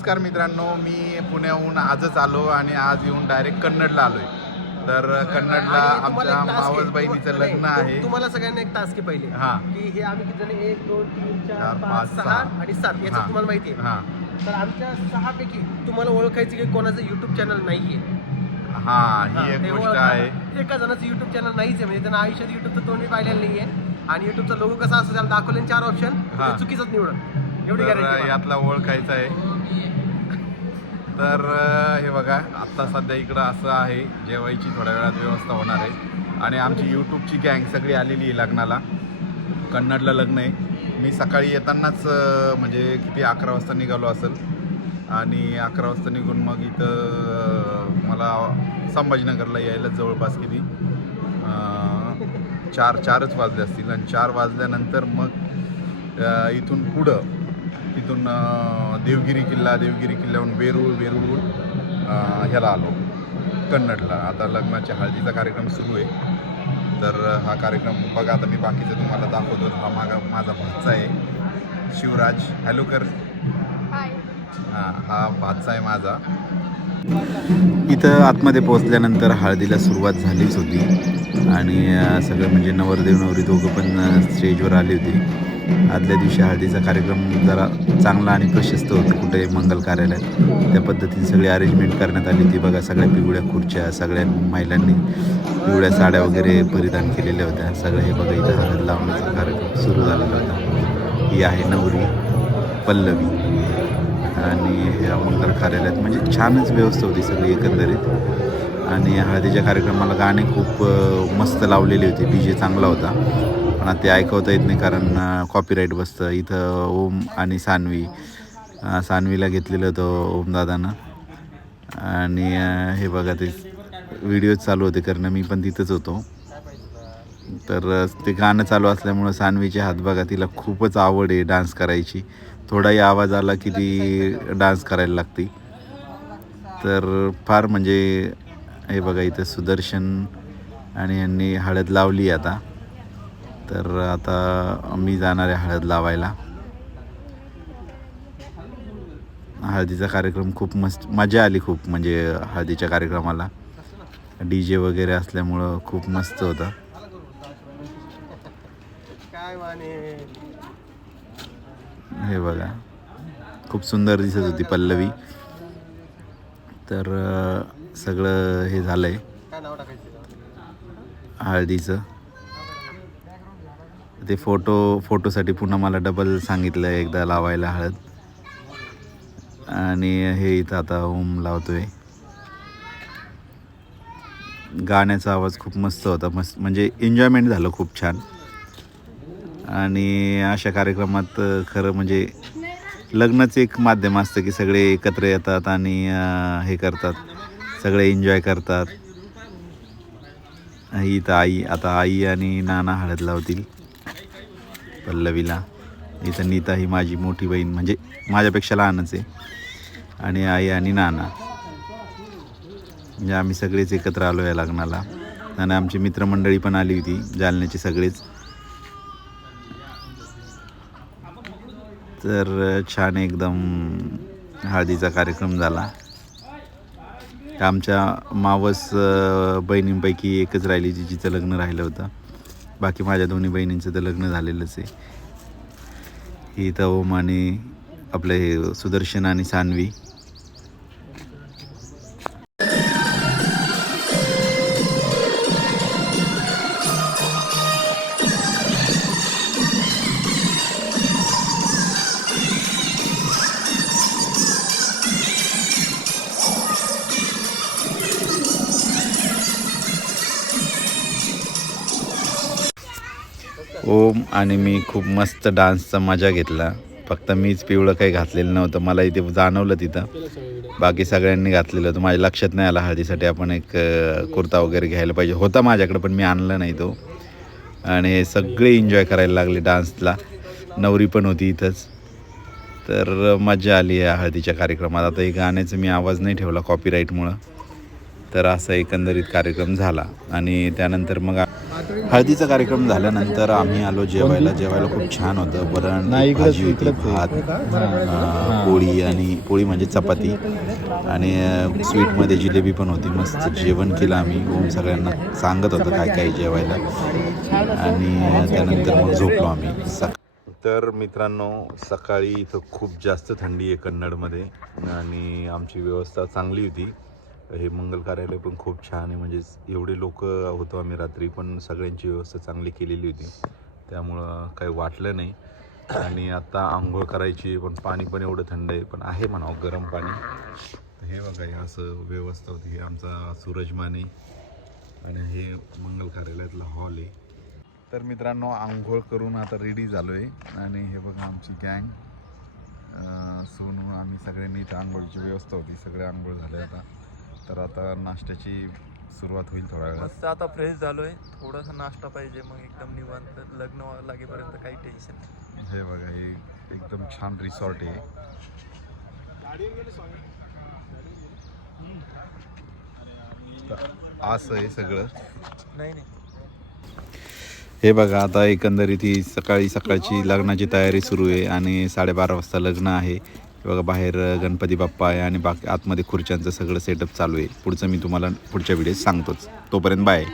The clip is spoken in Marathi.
नमस्कार मित्रांनो मी पुण्याहून आजच आलो आणि आज येऊन डायरेक्ट कन्नडला आलोय. तर कन्नडला आमच्या एक task आहे. मावस बहिणीचं नाही, लग्न आहे. तुम्हाला सगळ्यांना एक टास्क पहिले. हा. की हे आम्ही किती जण? एक दोन तीन चार, पाच, सहा. आणि सात. याचं. तुम्हाला माहिती आहे. हा. तर आमच्या सहा पैकी तुम्हाला ओळखायचं की कोणाचं युट्यूब चॅनल नाहीये. हा हा, एक गोष्ट. आहे. एका जणाचं युट्यूब चॅनल नाहीच आहे म्हणजे त्यांना आयुष्यात युट्यूबचं तोंड पाहिलेलं नाहीये. आणि युट्यूबचा लोगो कसा असतो त्याला दाखवले चार ऑप्शन हा. चुकीचंच निवडत एवढी तर गॅरंटी यातला ओळखायचा आहे. तर हे बघा आत्ता सध्या इकडं असं आहे जेवायची थोड्या वेळात व्यवस्था होणार आहे. आणि आमची यूट्यूबची गँग सगळी आलेली आहे लग्नाला. कन्नडला लग्न आहे. मी सकाळी येतानाच म्हणजे किती अकरा वाजता निघालो असेल. आणि अकरा वाजता निघून मग इथं मला संभाजीनगरला यायला जवळपास किती? चार चारच वाजले असतील. आणि चार वाजल्यानंतर मग इथून पुढं तिथून देवगिरी किल्ला देवगिरी किल्ल्याहून वेरूळ वेरूळहून ह्याला आलो कन्नडला. आता लग्नाच्या हळदीचा कार्यक्रम सुरू आहे. तर हा कार्यक्रम बघा आता मी बाकीचं तुम्हाला दाखवतो. हा मागा माझा भाचा आहे. शिवराज हॅलो कर. हां हा भाचा आहे माझा. इथं आतमध्ये पोहोचल्यानंतर हळदीला सुरुवात झालीच होती. आणि सगळं म्हणजे नवरदेव नवरी दोघं पण स्टेजवर आली होती. आदल्या दिवशी हळदीचा कार्यक्रम जरा चांगला आणि प्रशस्त होता कुठे मंगल कार्यालयात. त्या पद्धतीने सगळी अरेंजमेंट करण्यात आली होती. बघा सगळ्या पिवळ्या खुर्च्या सगळ्या महिलांनी पिवळ्या साड्या वगैरे परिधान केलेल्या होत्या. सगळं हे बघा इथं हळद लावण्याचा कार्यक्रम सुरू झालेला होता. ही आहे नवरी पल्लवी. आणि ह्या मंगल कार्यालयात म्हणजे छानच व्यवस्था होती सगळी एकंदरीत. आणि हळदीच्या कार्यक्रमाला गाणे खूप मस्त लावलेले होते. डी जे चांगला होता. पण ते ऐकवता येत नाही कारण कॉपीराईट बसतं. इथं ओम आणि सानवी सानवीला घेतलेलं होतं ओमदादानं आणि हे बघा ते व्हिडिओज चालू होते कारण. मी पण तिथंच होतो. तर ते गाणं चालू असल्यामुळं सानवीचे हात बघा तिला खूपच आवड आहे डान्स करायची. थोडाही आवाज आला की ती डान्स करायला लागते. तर फार म्हणजे हे बघा इथं सुदर्शन आणि यांनी हळद लावली आता. तर आता मी जाणार आहे हळद लावायला. हळदीचा कार्यक्रम खूप मस्त मजा आली खूप म्हणजे हळदीच्या कार्यक्रमाला. डी जे वगैरे असल्यामुळं खूप मस्त होतं. हे बघा खूप सुंदर दिसत होती पल्लवी. तर सगळं हे झालं आहे हळदीचं. ते फोटो फोटोसाठी पुन्हा मला डबल सांगितलं आहे एकदा लावायला हळद. आणि हे इथं आता ओम आहे गाण्याचा आवाज खूप मस्त होता मस्त म्हणजे एन्जॉयमेंट झालं खूप छान. आणि अशा कार्यक्रमात खरं म्हणजे लग्नच एक माध्यम असतं की सगळे एकत्र येतात आणि हे करतात सगळे एन्जॉय करतात. ही तर आई आता आई आणि नाना हळद लावतील. पल्लवीला. इथं नीता ही माझी मोठी बहीण म्हणजे माझ्यापेक्षा लहानच आहे. आणि आई आणि नाना. म्हणजे आम्ही सगळेच एकत्र आलो या लग्नाला. आणि आमची मित्रमंडळी पण आली होती जालन्याची सगळेच. तर छान एकदम हळदीचा कार्यक्रम झाला. आमच्या मावस बहिणींपैकी एकच राहिली जी जिचं लग्न राहिलं होतं. बाकी माझ्या दोन्ही बहिणींचं तर लग्न झालेलंच आहे. ही इथं ओम आणि आपले हे सुदर्शन आणि सानवी. ओम आणि मी खूप मस्त डान्सचा मजा घेतला. फक्त मीच पिवळं काही घातलेलं नव्हतं. मला इथे जाणवलं तिथं. बाकी सगळ्यांनी घातलेलं. होतं माझ्या लक्षात नाही आलं हळदीसाठी आपण एक कुर्ता वगैरे घ्यायला पाहिजे होता माझ्याकडे पण मी आणला नाही तो. आणि हे सगळे एन्जॉय करायला लागले डान्सला. नवरी पण होती इथंच. तर मजा आली या हळदीच्या कार्यक्रमात. आता हे गाण्याचं मी आवाज नाही ठेवला कॉपीराईटमुळं तर असा एकंदरीत कार्यक्रम झाला. आणि त्यानंतर मग हळदीचा कार्यक्रम झाल्यानंतर आम्ही आलो जेवायला. जेवायला खूप छान होतं. वरण भाजी होती. भात पोळी आणि पोळी म्हणजे चपाती. आणि स्वीटमध्ये जिलेबी पण होती. मस्त जेवण केलं आम्ही. ओम सगळ्यांना सांगत होतं काय काय जेवायला. आणि त्यानंतर मग झोपलो आम्ही. सक तर मित्रांनो सकाळी इथं खूप जास्त थंडी आहे कन्नडमध्ये. आणि आमची व्यवस्था चांगली होती. हे मंगल कार्यालय पण खूप छान आहे. म्हणजे एवढे लोक होतो आम्ही रात्री पण सगळ्यांची व्यवस्था चांगली केलेली होती. त्यामुळं काही वाटलं नाही. आणि आता आंघोळ करायची पण पाणी पण एवढं थंड आहे. पण आहे म्हणावं गरम पाणी. हे बघा हे असं व्यवस्था होती. हे आमचा सूरजमान आहे. आणि हे मंगल कार्यालयातला हॉल आहे. तर मित्रांनो आंघोळ करून आता रेडी झालो आहे आणि हे बघा आमची गँग सोनू आम्ही सगळ्यांनी इथं आंघोळीची व्यवस्था होती. सगळे आंघोळ झाले आता. तर आता नाश्त्याची सुरुवात होईल थोड्या वेळात. मस्त आता फ्रेश झालोय. थोडासा नाश्ता पाहिजे मग एकदम निवांत लग्न लागेपर्यंत काही टेन्शन नाही. हे बघा हे एकदम छान रिसॉर्ट आहे. असं आहे सगळं. नाही नाही. हे बघा आता एकंदरीत ही सकाळी सकाळची लग्नाची तयारी सुरू आहे आणि साडेबारा वाजता लग्न आहे. बघा बाहेर गणपती बाप्पा आहे आणि बाकी आतमध्ये खुर्च्यांचं सगळं सेटअप चालू आहे. पुढचं मी तुम्हाला पुढच्या व्हिडिओत सांगतोच. तोपर्यंत बाय